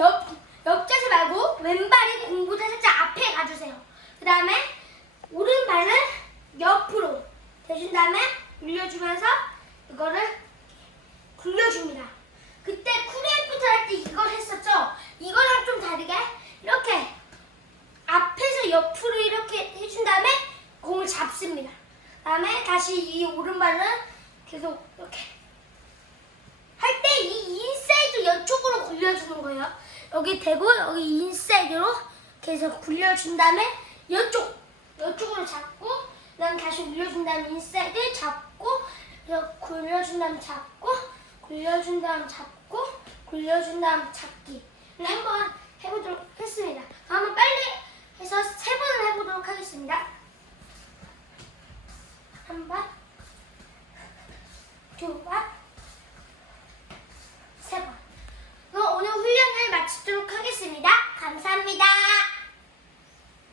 옆, 옆 자세 말고 왼발이 공부대 살짝 앞에 가주세요. 그 다음에 오른발을 옆으로 대준 다음에 밀려주면서 이거를 굴려줍니다. 그때 쿨레프트 할 때 이걸 했었죠? 이거랑 좀 다르게 이렇게 앞에서 옆으로 이렇게 해준 다음에 공을 잡습니다. 그 다음에 다시 이 오른발을 계속 이렇게 할 때 이 인사이드 옆쪽으로 굴려주는 거예요. 여기 대고 여기 인사이드로 계속 굴려준 다음에 이쪽 이쪽으로 잡고 그다음 다시 굴려준 다음에 인사이드 잡고 그래서 굴려준 다음 잡고 굴려준 다음 잡고 굴려준 다음 잡기를 한번 해보도록 했습니다. 한번 빨리 해서 세 번을 해보도록 하겠습니다. 한 번,